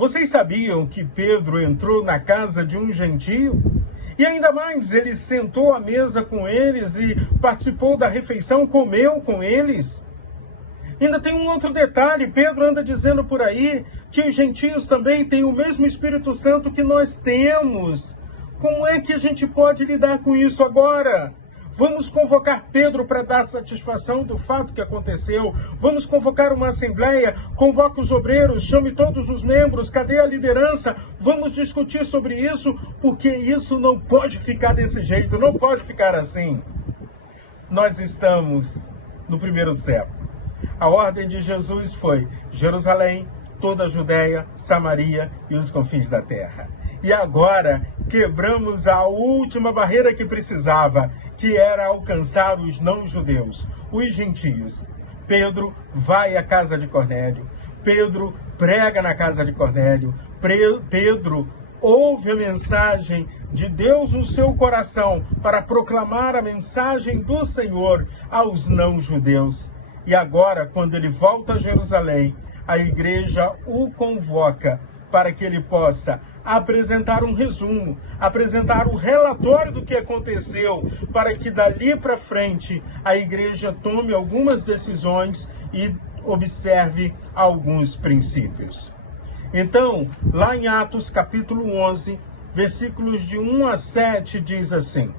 Vocês sabiam que Pedro entrou na casa de um gentio? E ainda mais, ele sentou à mesa com eles e participou da refeição, comeu com eles. Ainda tem um outro detalhe, Pedro anda dizendo por aí que os gentios também têm o mesmo Espírito Santo que nós temos. Como é que a gente pode lidar com isso agora? Vamos convocar Pedro para dar satisfação do fato que aconteceu. Vamos convocar uma assembleia, convoque os obreiros, chame todos os membros, cadê a liderança? Vamos discutir sobre isso, porque isso não pode ficar desse jeito, não pode ficar assim. Nós estamos no primeiro século. A ordem de Jesus foi Jerusalém, toda a Judéia, Samaria e os confins da terra. E agora quebramos a última barreira que precisava, que era alcançar os não-judeus, os gentios. Pedro vai à casa de Cornélio. Pedro prega na casa de Cornélio. Pedro ouve a mensagem de Deus no seu coração para proclamar a mensagem do Senhor aos não-judeus. E agora, quando ele volta a Jerusalém, a igreja o convoca para que ele possa apresentar um resumo, apresentar o relatório do que aconteceu, para que dali para frente a igreja tome algumas decisões e observe alguns princípios. Então, lá em Atos capítulo 11, versículos de 1 a 7, diz assim: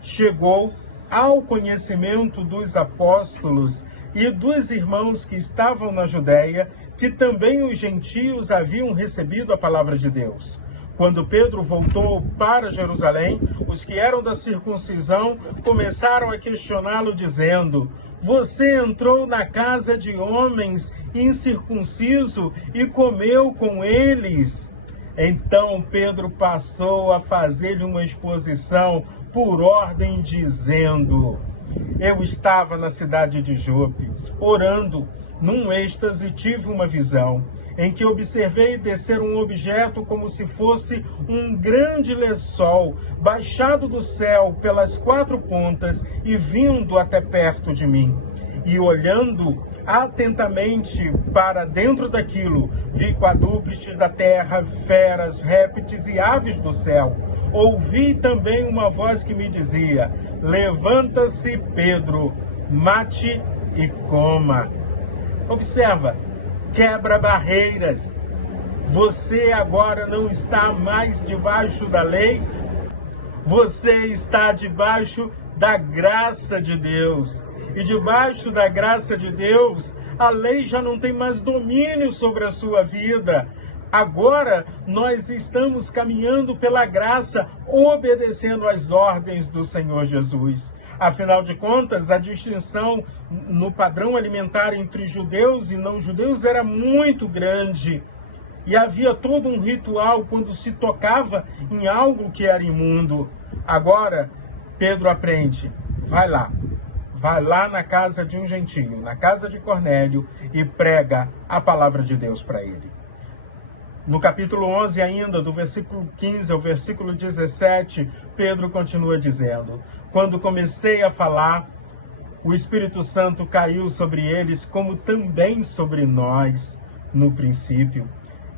chegou ao conhecimento dos apóstolos e dos irmãos que estavam na Judéia, que também os gentios haviam recebido a palavra de Deus. Quando Pedro voltou para Jerusalém, os que eram da circuncisão começaram a questioná-lo, dizendo: você entrou na casa de homens incircunciso e comeu com eles? Então Pedro passou a fazer-lhe uma exposição por ordem, dizendo: eu estava na cidade de Jope, orando. Num êxtase tive uma visão, em que observei descer um objeto como se fosse um grande lençol, baixado do céu pelas quatro pontas e vindo até perto de mim. E olhando atentamente para dentro daquilo, vi quadrúpedes da terra, feras, répteis e aves do céu. Ouvi também uma voz que me dizia: levanta-se, Pedro, mate e coma. Observa, quebra barreiras. Você agora não está mais debaixo da lei, você está debaixo da graça de Deus. E debaixo da graça de Deus, a lei já não tem mais domínio sobre a sua vida. Agora nós estamos caminhando pela graça, obedecendo às ordens do Senhor Jesus. Afinal de contas, a distinção no padrão alimentar entre judeus e não-judeus era muito grande. E havia todo um ritual quando se tocava em algo que era imundo. Agora, Pedro aprende, vai lá na casa de um gentio, na casa de Cornélio, e prega a palavra de Deus para ele. No capítulo 11 ainda, do versículo 15 ao versículo 17, Pedro continua dizendo: quando comecei a falar, o Espírito Santo caiu sobre eles, como também sobre nós no princípio.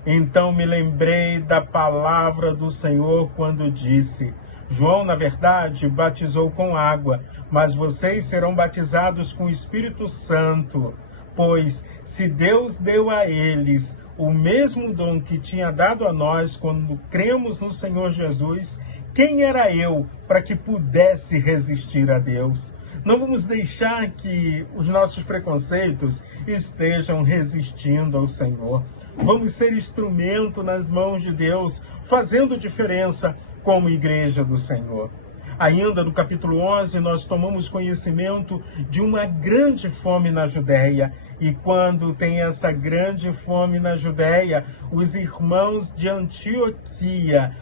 Então me lembrei da palavra do Senhor quando disse: João, na verdade, batizou com água, mas vocês serão batizados com o Espírito Santo. Pois, se Deus deu a eles o mesmo dom que tinha dado a nós quando cremos no Senhor Jesus, quem era eu para que pudesse resistir a Deus? Não vamos deixar que os nossos preconceitos estejam resistindo ao Senhor. Vamos ser instrumento nas mãos de Deus, fazendo diferença como igreja do Senhor. Ainda no capítulo 11, nós tomamos conhecimento de uma grande fome na Judéia. E quando tem essa grande fome na Judéia, os irmãos de Antioquia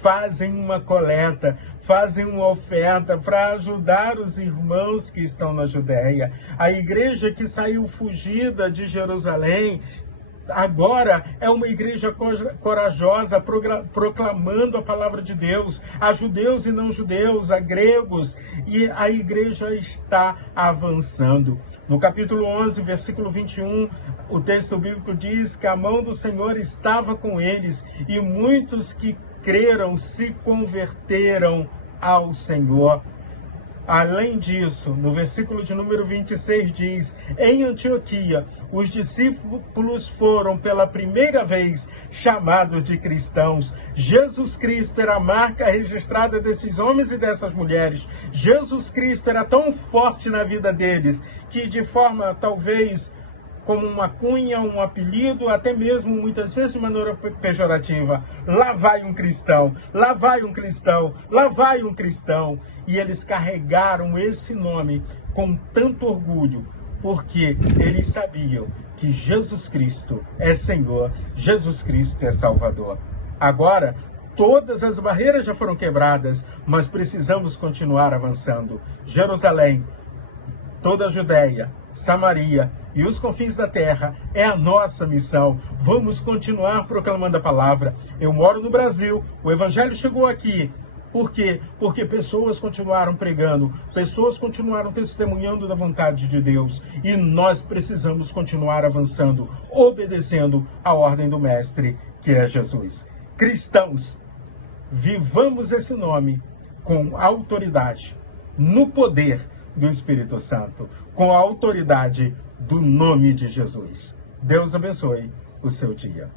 fazem uma coleta, fazem uma oferta para ajudar os irmãos que estão na Judéia. A igreja que saiu fugida de Jerusalém Agora é uma igreja corajosa, proclamando a palavra de Deus, a judeus e não judeus, a gregos, e a igreja está avançando. No capítulo 11, versículo 21, o texto bíblico diz que a mão do Senhor estava com eles, e muitos que creram se converteram ao Senhor. Além disso, no versículo de número 26 diz: em Antioquia, os discípulos foram pela primeira vez chamados de cristãos. Jesus Cristo era a marca registrada desses homens e dessas mulheres. Jesus Cristo era tão forte na vida deles que, de forma talvez como uma cunha, um apelido, até mesmo muitas vezes de maneira pejorativa: lá vai um cristão, lá vai um cristão, lá vai um cristão. E eles carregaram esse nome com tanto orgulho, porque eles sabiam que Jesus Cristo é Senhor, Jesus Cristo é Salvador. Agora, todas as barreiras já foram quebradas, mas precisamos continuar avançando. Jerusalém, toda a Judéia, Samaria e os confins da terra é a nossa missão. Vamos continuar proclamando a palavra. Eu moro no Brasil, o evangelho chegou aqui. Por quê? Porque pessoas continuaram pregando, pessoas continuaram testemunhando da vontade de Deus, e nós precisamos continuar avançando, obedecendo a ordem do Mestre, que é Jesus. Cristãos, vivamos esse nome com autoridade, no poder do Espírito Santo, com a autoridade do nome de Jesus. Deus abençoe o seu dia.